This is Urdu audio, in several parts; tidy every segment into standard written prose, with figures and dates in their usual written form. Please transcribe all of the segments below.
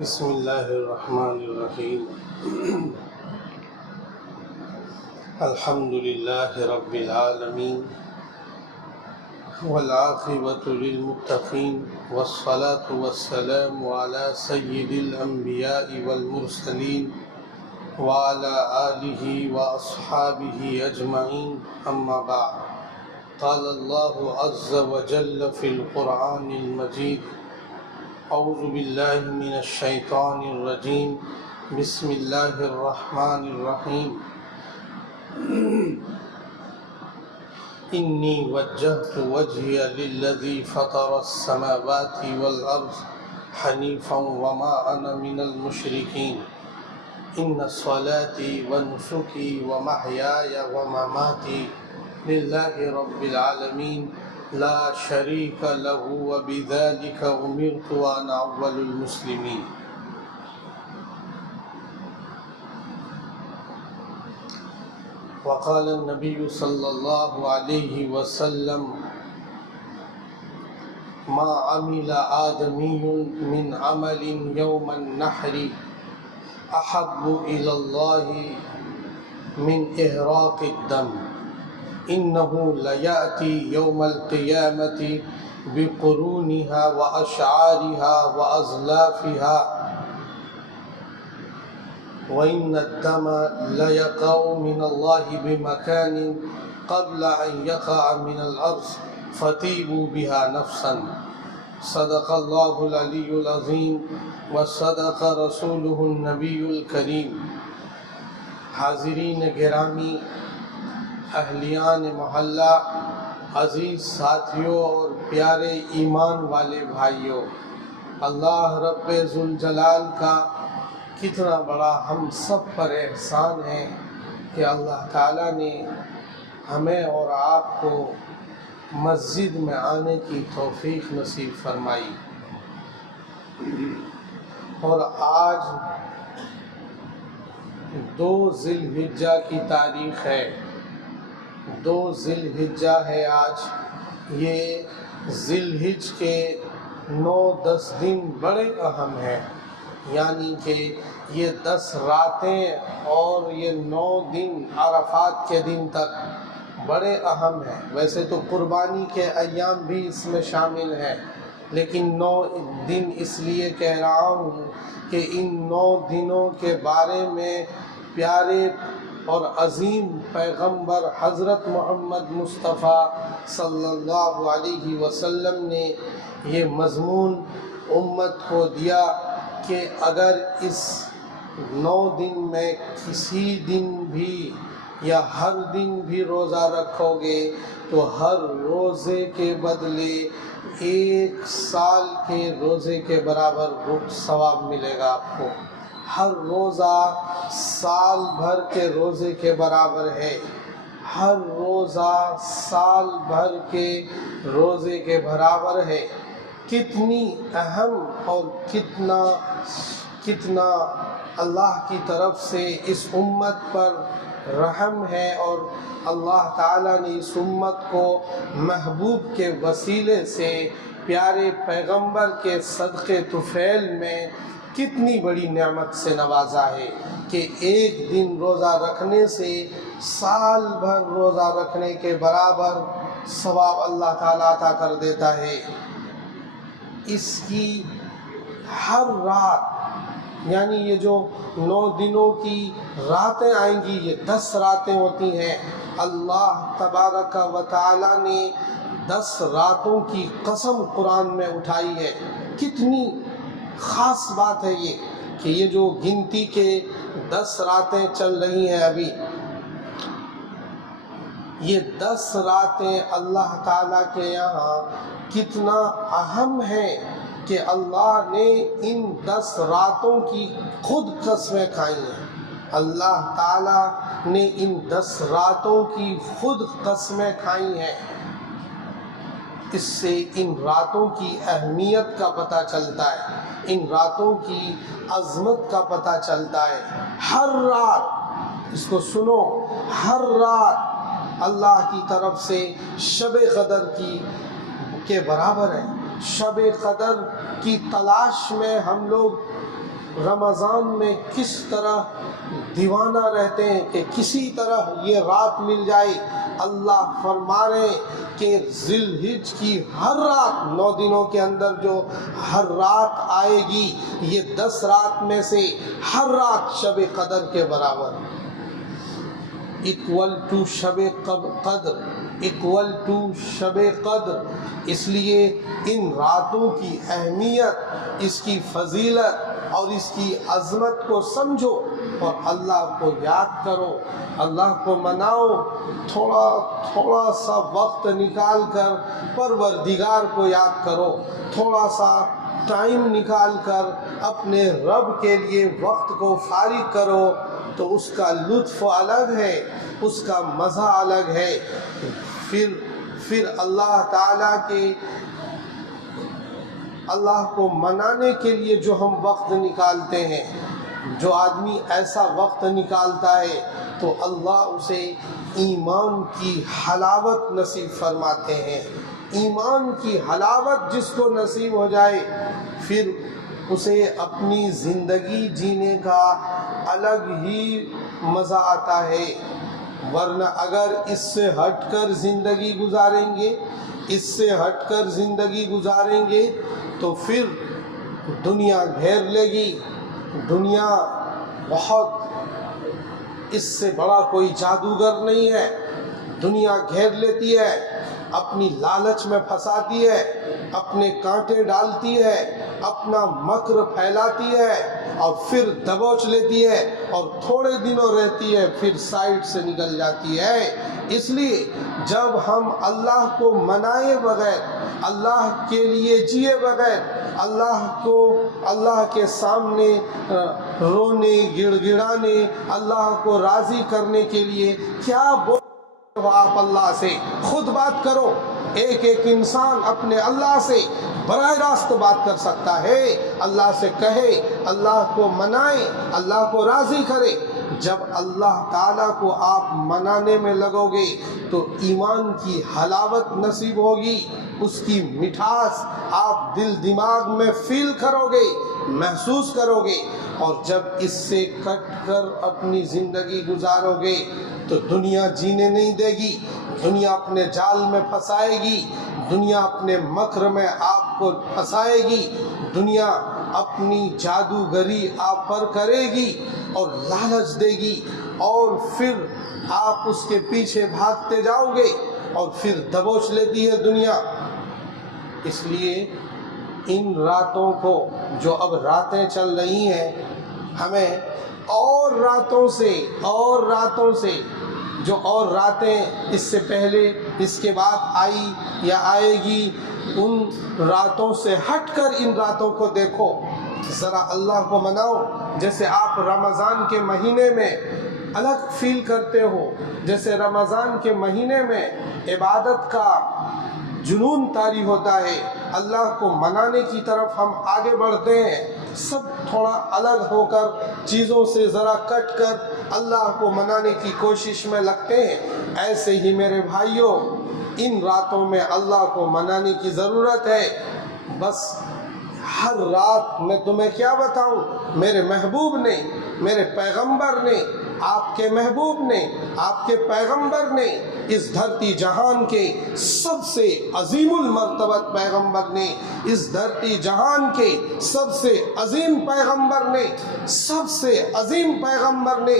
بسم اللہ الرحمن الرحیم الحمد للہ رب العالمین والعاقبۃ للمتقین والصلاة والسلام علی سید الانبیاء والمرسلین وعلی آلہ واصحابہ اجمعین اما بعد قال اللہ عز وجل فی القرآن المجید اعوذ باللہ من الشیطان الرجیم بسم اللہ الرحمن الرحیم انی وجہت وجہی للذی فطر السماوات والارض حنیفا وما انا من المشرکین ان صلاتي ونسكي ومحياي ومماتي لله رب العالمين لا شريك له وبذلك أمرت وأنا أول المسلمين. وقال النبي صلى الله عليه وسلم ما عمل آدمي من عمل يوم النحر أحب إلى الله من إهراق الدم إنه ليأتي يوم القيامة بقرونها وأشعارها وأزلافها وإن الدم ليقع من الله بمكان قبل أن يقع من الأرض فطيبوا بها نفسا. صدق الله العلي العظيم وصدق رسوله النبي الكريم. حاضرین گرامی، اہلیان محلہ، عزیز ساتھیوں اور پیارے ایمان والے بھائیوں، اللہ رب ذوالجلال کا کتنا بڑا ہم سب پر احسان ہے کہ اللہ تعالیٰ نے ہمیں اور آپ کو مسجد میں آنے کی توفیق نصیب فرمائی. اور آج 2 ذی الحجہ کی تاریخ ہے. 2 ذی الحجہ ہے آج. یہ ذی الحجہ کے 9-10 دن بڑے اہم ہیں، یعنی کہ یہ 10 راتیں اور یہ 9 دن عرفات کے دن تک بڑے اہم ہیں. ویسے تو قربانی کے ایام بھی اس میں شامل ہیں، لیکن 9 دن اس لیے کہہ رہا ہوں کہ ان 9 دنوں کے بارے میں پیارے اور عظیم پیغمبر حضرت محمد مصطفیٰ صلی اللہ علیہ وسلم نے یہ مضمون امت کو دیا کہ اگر اس 9 دن میں کسی دن بھی یا ہر دن بھی روزہ رکھو گے تو ہر روزے کے بدلے 1 سال کے روزے کے برابر ثواب ملے گا آپ کو. ہر روزہ سال بھر کے روزے کے برابر ہے. ہر روزہ سال بھر کے روزے کے برابر ہے. کتنی اہم اور کتنا اللہ کی طرف سے اس امت پر رحم ہے، اور اللہ تعالیٰ نے اس امت کو محبوب کے وسیلے سے پیارے پیغمبر کے صدقے طفیل میں کتنی بڑی نعمت سے نوازا ہے کہ 1 دن روزہ رکھنے سے سال بھر روزہ رکھنے کے برابر ثواب اللہ تعالیٰ عطا کر دیتا ہے. اس کی ہر رات، یعنی یہ جو 9 دنوں کی راتیں آئیں گی، یہ 10 راتیں ہوتی ہیں. اللہ تبارک و تعالیٰ نے 10 راتوں کی قسم قرآن میں اٹھائی ہے. کتنی خاص بات ہے یہ کہ یہ جو گنتی کے 10 راتیں چل رہی ہیں ابھی، یہ 10 راتیں اللہ تعالیٰ کے یہاں کتنا اہم ہے کہ اللہ نے ان 10 راتوں کی خود قسمیں کھائی ہیں. اللہ تعالیٰ نے ان 10 راتوں کی خود قسمیں کھائی ہیں. اس سے ان راتوں کی اہمیت کا پتہ چلتا ہے، ان راتوں کی عظمت کا پتہ چلتا ہے. ہر رات، اس کو سنو، ہر رات اللہ کی طرف سے شب قدر کے برابر ہے. شب قدر کی تلاش میں ہم لوگ رمضان میں کس طرح دیوانہ رہتے ہیں کہ کسی طرح یہ رات مل جائے۔ اللہ فرما رہے ہیں کہ ذی الحجہ کی ہر رات، 9 دنوں کے اندر جو ہر رات آئے گی، یہ 10 رات میں سے ہر رات شب قدر کے برابر، اکول ٹو شب قدر، اکول ٹو شب قدر۔ اس لیے ان راتوں کی اہمیت، اس کی فضیلت اور اس کی عظمت کو سمجھو اور اللہ کو یاد کرو، اللہ کو مناؤ۔ تھوڑا سا وقت نکال کر پروردگار کو یاد کرو، تھوڑا سا ٹائم نکال کر اپنے رب کے لیے وقت کو فارغ کرو، تو اس کا لطف الگ ہے، اس کا مزہ الگ ہے۔ پھر اللہ تعالیٰ کے، اللہ کو منانے کے لیے جو ہم وقت نکالتے ہیں، جو آدمی ایسا وقت نکالتا ہے تو اللہ اسے ایمان کی حلاوت نصیب فرماتے ہیں۔ ایمان کی حلاوت جس کو نصیب ہو جائے، پھر اسے اپنی زندگی جینے کا الگ ہی مزہ آتا ہے۔ ورنہ اگر اس سے ہٹ کر زندگی گزاریں گے، اس سے ہٹ کر زندگی گزاریں گے تو پھر دنیا گھیر لے گی۔ دنیا بہت، اس سے بڑا کوئی جادوگر نہیں ہے۔ دنیا گھیر لیتی ہے، اپنی لالچ میں پھنساتی ہے، اپنے کانٹے ڈالتی ہے، اپنا مکر پھیلاتی ہے اور پھر دبوچ لیتی ہے اور تھوڑے دنوں رہتی ہے، پھر سائڈ سے نکل جاتی ہے۔ اس لیے جب ہم اللہ کو منائے بغیر، اللہ کے لیے جیے بغیر، اللہ کے سامنے رونے گڑ گڑانے، اللہ کو راضی کرنے کے لیے کیا بول آپ اللہ سے خود بات کرو۔ ایک انسان اپنے اللہ سے براہ راست بات کر سکتا ہے، اللہ سے کہے، اللہ کو منائے، اللہ کو راضی کرے۔ جب اللہ تعالیٰ کو آپ منانے میں لگو گے تو ایمان کی حلاوت نصیب ہوگی، اس کی مٹھاس آپ دل دماغ میں فیل کرو گے، محسوس کرو گے۔ اور جب اس سے کٹ کر اپنی زندگی گزارو گے تو دنیا جینے نہیں دے گی، دنیا اپنے جال میں پھنسائے گی، دنیا اپنے مکر میں آپ کو پھنسائے گی، دنیا اپنی جادوگری آپ پر کرے گی اور لالچ دے گی، اور پھر آپ اس کے پیچھے بھاگتے جاؤ گے اور پھر دبوچ لیتی ہے دنیا۔ اس لیے ان راتوں کو، جو اب راتیں چل رہی ہیں، ہمیں اور راتوں سے جو اور راتیں اس سے پہلے اس کے بعد آئی یا آئے گی، ان راتوں سے ہٹ کر ان راتوں کو دیکھو، ذرا اللہ کو مناؤ۔ جیسے آپ رمضان کے مہینے میں الگ فیل کرتے ہو، جیسے رمضان کے مہینے میں عبادت کا جنون طاری ہوتا ہے، اللہ کو منانے کی طرف ہم آگے بڑھتے ہیں، سب تھوڑا الگ ہو کر چیزوں سے ذرا کٹ کر اللہ کو منانے کی کوشش میں لگتے ہیں۔ ایسے ہی میرے بھائیوں، ان راتوں میں اللہ کو منانے کی ضرورت ہے۔ بس ہر رات میں تمہیں کیا بتاؤں، میرے محبوب نے، میرے پیغمبر نے، آپ کے محبوب نے، آپ کے پیغمبر نے، اس دھرتی جہان کے سب سے عظیم المرتبت پیغمبر نے، اس دھرتی جہان کے سب سے عظیم پیغمبر نے، سب سے عظیم پیغمبر نے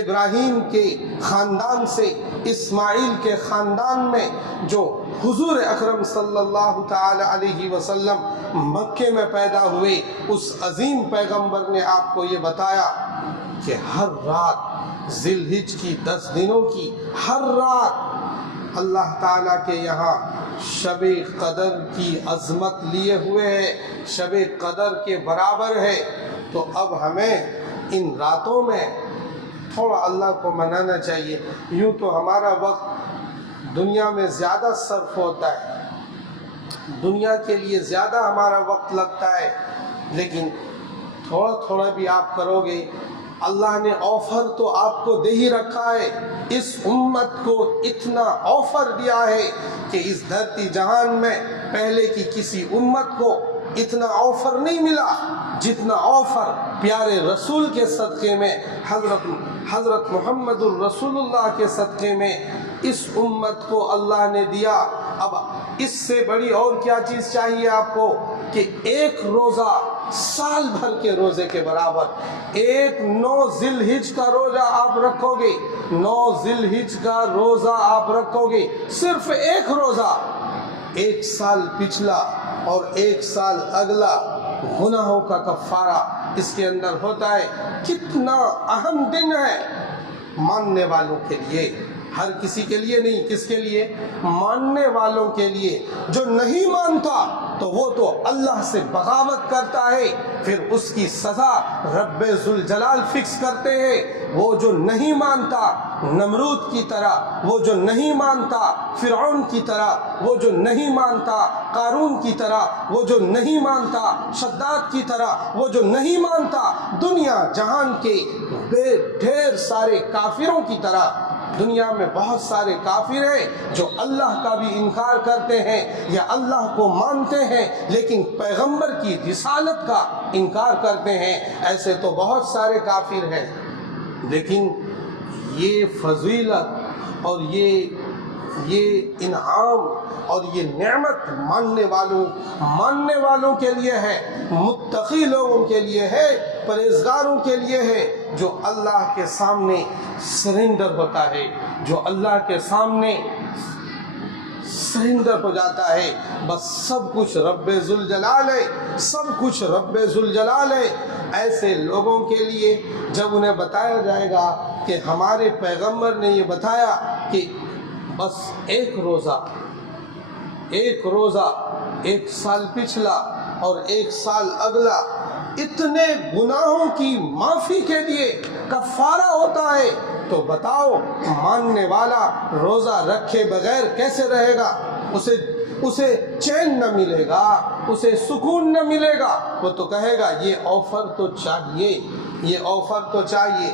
ابراہیم کے خاندان سے، اسماعیل کے خاندان میں، جو حضور اکرم صلی اللہ تعالی علیہ وسلم مکے میں پیدا ہوئے، اس عظیم پیغمبر نے آپ کو یہ بتایا کہ ہر رات ذی الحجہ کی 10 دنوں کی ہر رات اللہ تعالیٰ کے یہاں شب قدر کی عظمت لیے ہوئے ہے، شب قدر کے برابر ہے۔ تو اب ہمیں ان راتوں میں تھوڑا اللہ کو منانا چاہیے۔ یوں تو ہمارا وقت دنیا میں زیادہ صرف ہوتا ہے، دنیا کے لیے زیادہ ہمارا وقت لگتا ہے، لیکن تھوڑا تھوڑا بھی آپ کرو گے، اللہ نے آفر تو آپ کو دے ہی رکھا ہے۔ اس امت کو اتنا آفر دیا ہے کہ اس دھرتی جہان میں پہلے کی کسی امت کو اتنا آفر نہیں ملا۔ جتنا آفر پیارے رسول کے صدقے میں حضرت محمد الرسول اللہ کے صدقے میں اس امت کو اللہ نے دیا۔ اب اس سے بڑی اور کیا چیز چاہیے آپ کو کہ ایک روزہ سال بھر کے روزے کے برابر، ایک 9 ذی الحج کا روزہ آپ رکھو گے، 9 ذی الحج کا روزہ آپ رکھو گے، صرف ایک روزہ 1 سال پچھلا اور 1 سال اگلا گناہوں کا کفارہ اس کے اندر ہوتا ہے۔ کتنا اہم دن ہے ماننے والوں کے لیے، ہر کسی کے لیے نہیں، کس کے لیے؟ ماننے والوں کے لیے۔ جو نہیں مانتا تو وہ تو اللہ سے بغاوت کرتا ہے، پھر اس کی سزا رب ذوالجلال فکس کرتے ہیں۔ وہ جو نہیں مانتا نمرود کی طرح، وہ جو نہیں مانتا فرعون کی طرح، وہ جو نہیں مانتا قارون کی طرح، وہ جو نہیں مانتا شداد کی طرح، وہ جو نہیں مانتا دنیا جہان کے ڈھیر سارے کافروں کی طرح۔ دنیا میں بہت سارے کافر ہیں جو اللہ کا بھی انکار کرتے ہیں یا اللہ کو مانتے ہیں لیکن پیغمبر کی رسالت کا انکار کرتے ہیں، ایسے تو بہت سارے کافر ہیں۔ لیکن یہ فضیلت اور یہ انعام اور یہ نعمت ماننے والوں کے لیے ہے، متقی لوگوں کے لیے ہے، پرہیزگاروں کے لیے ہے، جو اللہ کے سامنے سرنڈر ہوتا ہے، جو اللہ کے سامنے سرنڈر ہو جاتا ہے۔ بس سب کچھ رب ذوالجلال ہے، سب کچھ رب ذوالجلال ہے۔ ایسے لوگوں کے لیے جب انہیں بتایا جائے گا کہ ہمارے پیغمبر نے یہ بتایا کہ بس ایک روزہ 1 سال پچھلا اور 1 سال اگلا اتنے گناہوں کی معافی کے لیے کفارہ ہوتا ہے، تو بتاؤ ماننے والا روزہ رکھے بغیر کیسے رہے گا؟ اسے چین نہ ملے گا، اسے سکون نہ ملے گا، وہ تو کہے گا یہ آفر تو چاہیے، یہ آفر تو چاہیے۔